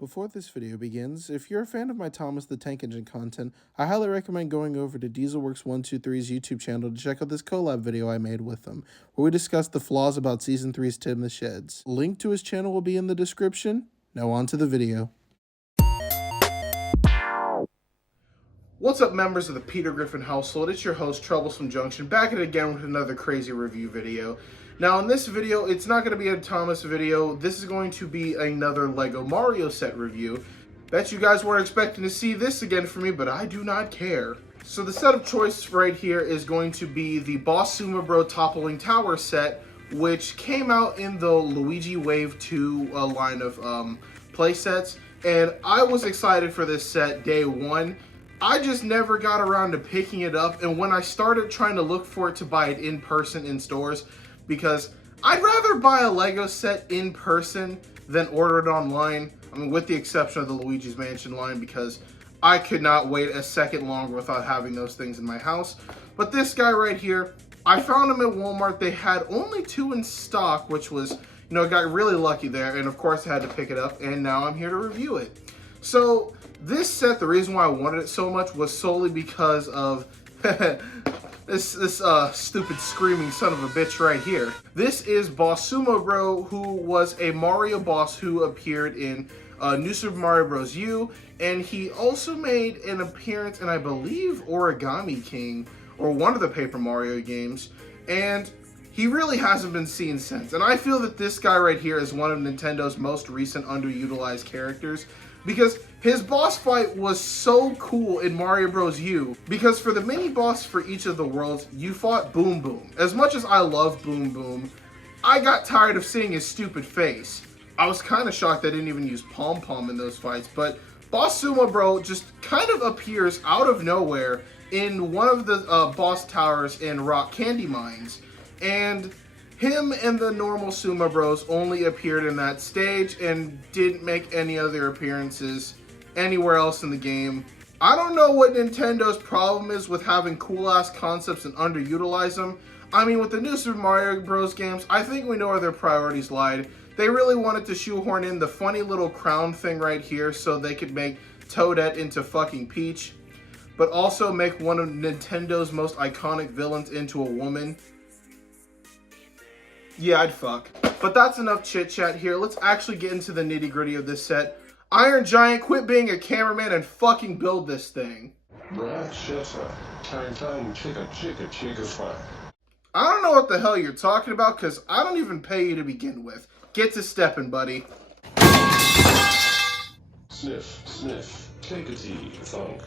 Before this video begins, if you're a fan of my Thomas the Tank Engine content, I highly recommend going over to Dieselworks123's YouTube channel to check out this collab video I made with him, where we discuss the flaws about Season 3's Tim the Sheds. Link to his channel will be in the description. Now on to the video. What's up, members of the Peter Griffin household? It's your host, Troublesome Junction, back at it again with another crazy review video. Now, in this video, it's not going to be a Thomas video. This is going to be another Lego Mario set review. Bet you guys weren't expecting to see this again from me, but I do not care. So the set of choice right here is going to be the Boss Sumo Bro Toppling Tower set, which came out in the Luigi Wave 2 line of play sets. And I was excited for this set day one. I just never got around to picking it up, and when I started trying to look for it to buy it in person in stores, because I'd rather buy a Lego set in person than order it online. I mean, with the exception of the Luigi's Mansion line, because I could not wait a second longer without having those things in my house. But this guy right here, I found him at Walmart. They had only 2 in stock, which was, got really lucky there. And of course I had to pick it up, and now I'm here to review it. So this set, the reason why I wanted it so much was solely because of this stupid screaming son of a bitch right here. This is Boss Sumo Bro, who was a Mario boss who appeared in New Super Mario Bros. U, and he also made an appearance in, I believe, Origami King, or one of the Paper Mario games, and he really hasn't been seen since. And I feel that this guy right here is one of Nintendo's most recent underutilized characters, because his boss fight was so cool in Mario Bros. U, because for the mini boss for each of the worlds, you fought Boom Boom. As much as I love Boom Boom, I got tired of seeing his stupid face. I was kind of shocked they didn't even use Pom Pom in those fights, but Boss Sumo Bro just kind of appears out of nowhere in one of the boss towers in Rock Candy Mines, and him and the normal Sumo Bros only appeared in that stage and didn't make any other appearances anywhere else in the game. I don't know what Nintendo's problem is with having cool-ass concepts and underutilize them. I mean, with the new Super Mario Bros. Games, I think we know where their priorities lied. They really wanted to shoehorn in the funny little crown thing right here so they could make Toadette into fucking Peach, but also make one of Nintendo's most iconic villains into a woman. Yeah, I'd fuck. But that's enough chit-chat here. Let's actually get into the nitty-gritty of this set. Iron Giant, quit being a cameraman and fucking build this thing. I don't know what the hell you're talking about, because I don't even pay you to begin with. Get to stepping, buddy. Sniff, sniff, take a tea, thunk.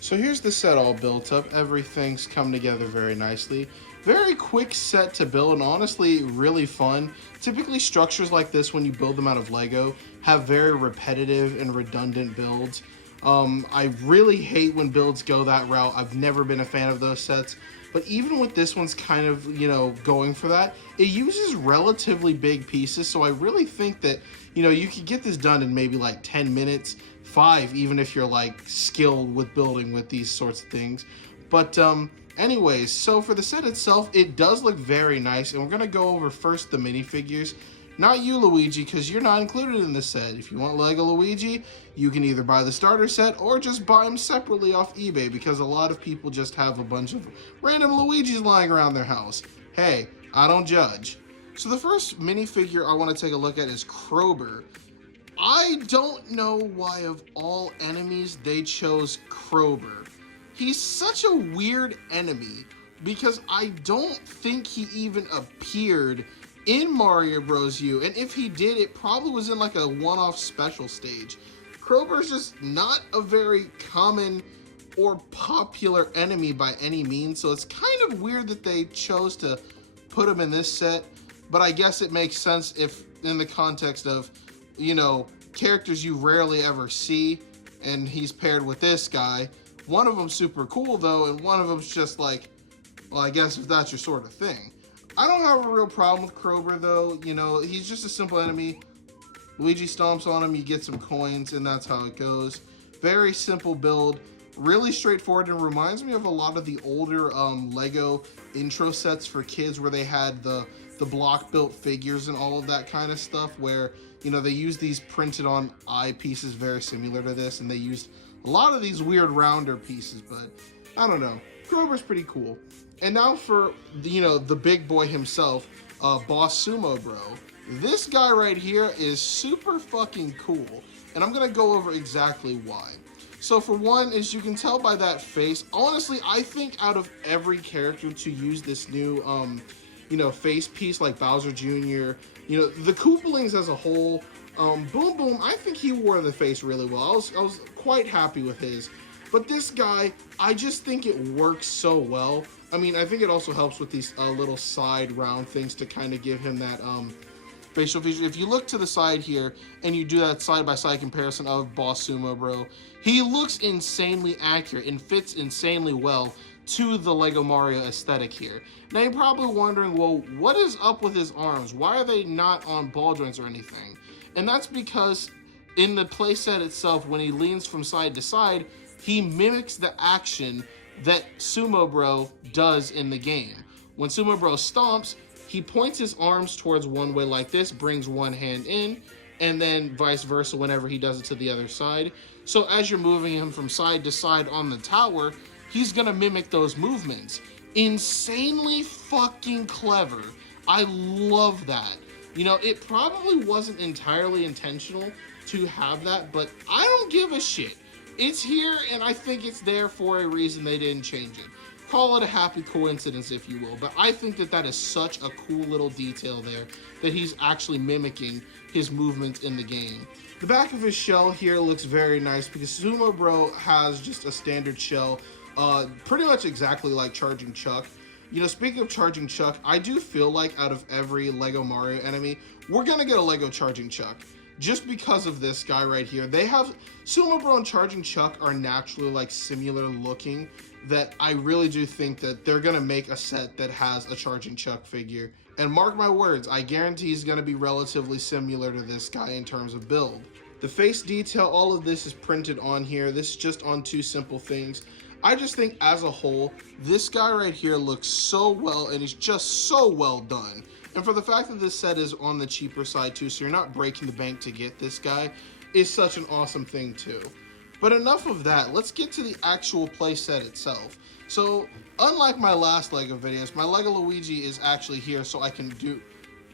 So here's the set all built up. Everything's come together very nicely. Very quick set to build, and honestly really fun. Typically structures like this, when you build them out of Lego, have very repetitive and redundant builds. I really hate when builds go that route. I've never been a fan of those sets. But even with this one's kind of, going for that, it uses relatively big pieces. So I really think that, you could get this done in maybe like 10 minutes, 5, even if you're like skilled with building with these sorts of things. But anyways, so for the set itself, it does look very nice. And we're going to go over first the minifigures. Not you, Luigi, because you're not included in this set. If you want Lego Luigi, you can either buy the starter set or just buy them separately off eBay, because a lot of people just have a bunch of random Luigis lying around their house. Hey, I don't judge. So the first minifigure I want to take a look at is Krober. I don't know why of all enemies they chose Krober. He's such a weird enemy, because I don't think he even appeared in Mario Bros. U, and if he did, it probably was in like a one-off special stage. Krober's just not a very common or popular enemy by any means, so it's kind of weird that they chose to put him in this set, but I guess it makes sense if in the context of, characters you rarely ever see, and he's paired with this guy. One of them's super cool though, and one of them's just like, well, I guess if that's your sort of thing. I don't have a real problem with Krober though. He's just a simple enemy. Luigi stomps on him, you get some coins, and that's how it goes. Very simple build, really straightforward, and reminds me of a lot of the older Lego intro sets for kids, where they had the the block built figures and all of that kind of stuff, where, you know, they use these printed on eye pieces very similar to this, and they used a lot of these weird rounder pieces, but I don't know. Krober's pretty cool. And now for, you know, the big boy himself, Boss Sumo Bro. This guy right here is super fucking cool, and I'm gonna go over exactly why. So for one, as you can tell by that face, honestly, I think out of every character to use this new, you know, face piece like Bowser Jr., you know, the Koopalings as a whole, Boom Boom, I think he wore the face really well. I was quite happy with his. But this guy, I just think it works so well. I mean, I think it also helps with these little side round things to kind of give him that facial feature. If you look to the side here and you do that side-by-side comparison of Boss Sumo Bro, he looks insanely accurate and fits insanely well to the Lego Mario aesthetic here. Now you're probably wondering, well, what is up with his arms? Why are they not on ball joints or anything? And that's because in the playset itself, when he leans from side to side, he mimics the action that Sumo Bro does in the game. When Sumo Bro stomps, he points his arms towards one way like this, brings one hand in, and then vice versa whenever he does it to the other side. So as you're moving him from side to side on the tower, he's gonna mimic those movements. Insanely fucking clever. I love that. You know, it probably wasn't entirely intentional to have that, but I don't give a shit. It's here, and I think it's there for a reason they didn't change it. Call it a happy coincidence, if you will, but I think that that is such a cool little detail there that he's actually mimicking his movements in the game. The back of his shell here looks very nice because Sumo Bro has just a standard shell, pretty much exactly like Charging Chuck. You know, speaking of Charging Chuck, I do feel like out of every Lego Mario enemy, we're gonna get a Lego Charging Chuck. Just because of this guy right here. They have, Sumo Bro and Charging Chuck are naturally like similar looking, that I really do think that they're gonna make a set that has a Charging Chuck figure. And mark my words, I guarantee he's gonna be relatively similar to this guy in terms of build. The face detail, all of this is printed on here. This is just on two simple things. I just think as a whole, this guy right here looks so well and he's just so well done. And for the fact that this set is on the cheaper side too, so you're not breaking the bank to get this guy, is such an awesome thing too. But enough of that, let's get to the actual play set itself. So, unlike my last LEGO videos, my LEGO Luigi is actually here so I can do...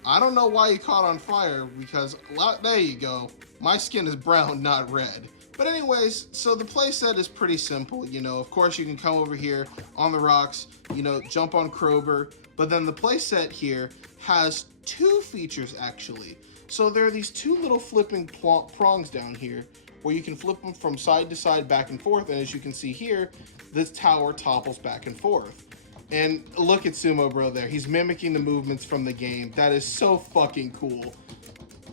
I don't know why he caught on fire, because, there you go, my skin is brown, not red. But anyways, so the play set is pretty simple, you know, of course you can come over here on the rocks, you know, jump on Krober, but then the play set here has two features actually. So there are these two little flipping prongs down here where you can flip them from side to side, back and forth, and as you can see here, this tower topples back and forth. And look at Sumo Bro there, he's mimicking the movements from the game. That is so fucking cool.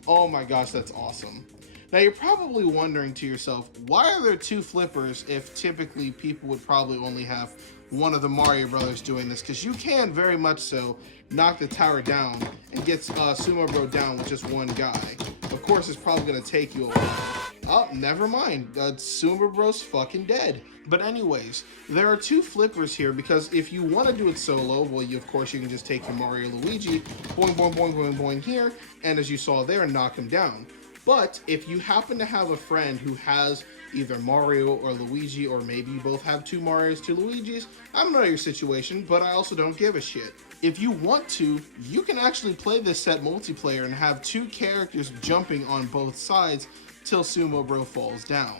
Oh my gosh, that's awesome. Now you're probably wondering to yourself, why are there two flippers if typically people would probably only have one of the Mario Brothers doing this? Because you can very much so knock the tower down and get Sumo Bro down with just one guy. Of course, it's probably going to take you a while. Oh, never mind. Sumo Bro's fucking dead. But anyways, there are two flippers here because if you want to do it solo, well, of course, you can just take your Mario Luigi, boing, boing, boing, boing, boing here, and as you saw there, knock him down. But if you happen to have a friend who has either Mario or Luigi, or maybe you both have two Marios, two Luigis, I don't know your situation, but I also don't give a shit. If you want to, you can actually play this set multiplayer and have two characters jumping on both sides till Sumo Bro falls down.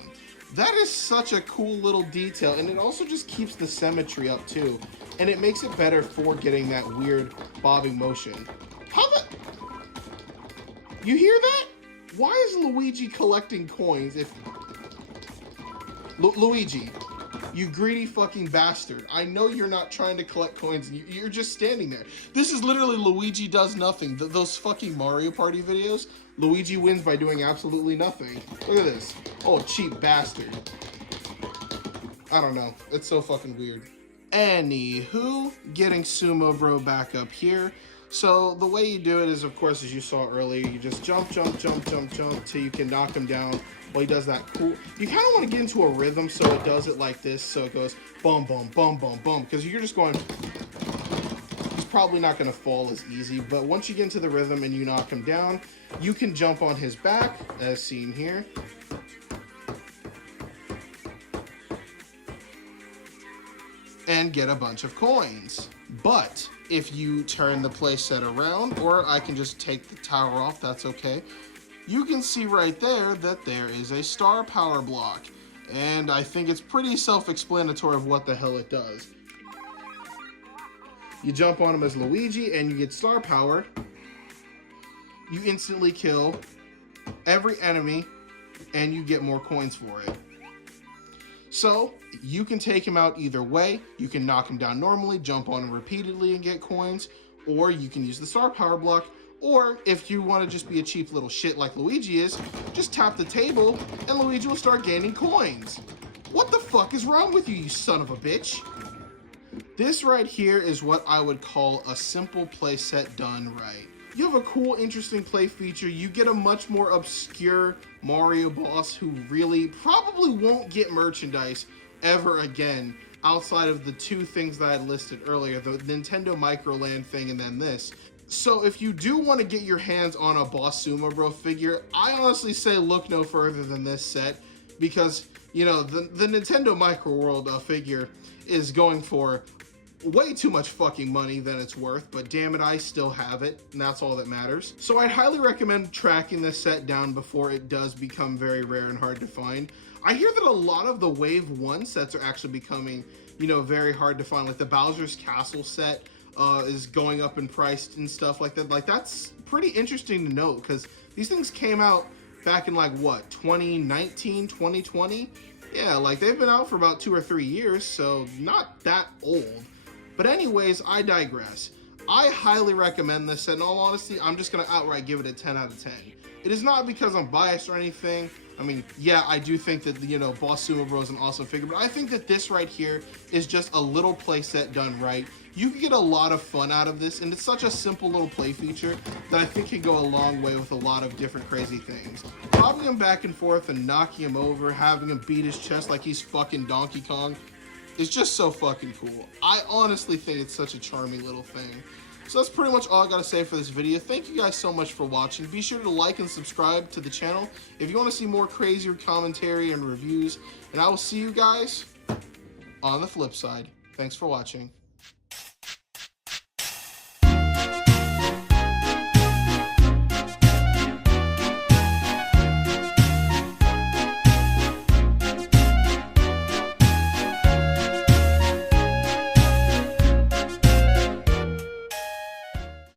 That is such a cool little detail, and it also just keeps the symmetry up too, and it makes it better for getting that weird bobbing motion. How the... You hear that? Why is Luigi collecting coins if... Luigi, you greedy fucking bastard. I know you're not trying to collect coins, you're just standing there. This is literally Luigi does nothing. Those fucking Mario Party videos, Luigi wins by doing absolutely nothing. Look at this. Oh, cheap bastard. I don't know. It's so fucking weird. Anywho, getting Sumo Bro back up here. So the way you do it is, of course, as you saw earlier, you just jump, jump, jump, jump, jump till you can knock him down. Well, he does that cool. You kind of want to get into a rhythm, so it does it like this. So it goes bum, bum, bum, bum, bum, because you're just going. He's probably not going to fall as easy, but once you get into the rhythm and you knock him down, you can jump on his back, as seen here. And get a bunch of coins. But if you turn the playset around, or I can just take the tower off, that's okay, you can see right there that there is a star power block. And I think it's pretty self-explanatory of what the hell it does. You jump on him as Luigi and you get star power. You instantly kill every enemy and you get more coins for it. So you can take him out either way. You can knock him down normally, jump on him repeatedly and get coins, or you can use the star power block. Or if you want to just be a cheap little shit like Luigi is, just tap the table and Luigi will start gaining coins. What the fuck is wrong with you, you son of a bitch? This right here is what I would call a simple playset done right. You have a cool, interesting play feature. You get a much more obscure Mario boss who really probably won't get merchandise ever again outside of the two things that I listed earlier, the Nintendo Microland thing and then this. So if you do want to get your hands on a Boss Sumo Bro figure, I honestly say look no further than this set, because, you know, the Nintendo Micro World figure is going for way too much fucking money than it's worth, but damn it, I still have it, and that's all that matters. So I'd highly recommend tracking this set down before it does become very rare and hard to find. I hear that a lot of the Wave 1 sets are actually becoming, you know, very hard to find. Like the Bowser's Castle set is going up in price and stuff like that. Like, that's pretty interesting to note, because these things came out back in, like, what, 2019, 2020? Yeah, like, they've been out for about 2 or 3 years, so not that old. But anyways, I digress. I highly recommend this set. In all honesty, I'm just going to outright give it a 10 out of 10. It is not because I'm biased or anything. I mean, yeah, I do think that, you know, Boss Sumo Bro is an awesome figure, but I think that this right here is just a little play set done right. You can get a lot of fun out of this, and it's such a simple little play feature that I think can go a long way with a lot of different crazy things. Bobbing him back and forth and knocking him over, having him beat his chest like he's fucking Donkey Kong, is just so fucking cool. I honestly think it's such a charming little thing. So that's pretty much all I gotta say for this video. Thank you guys so much for watching. Be sure to like and subscribe to the channel if you want to see more crazier commentary and reviews. And I will see you guys on the flip side. Thanks for watching.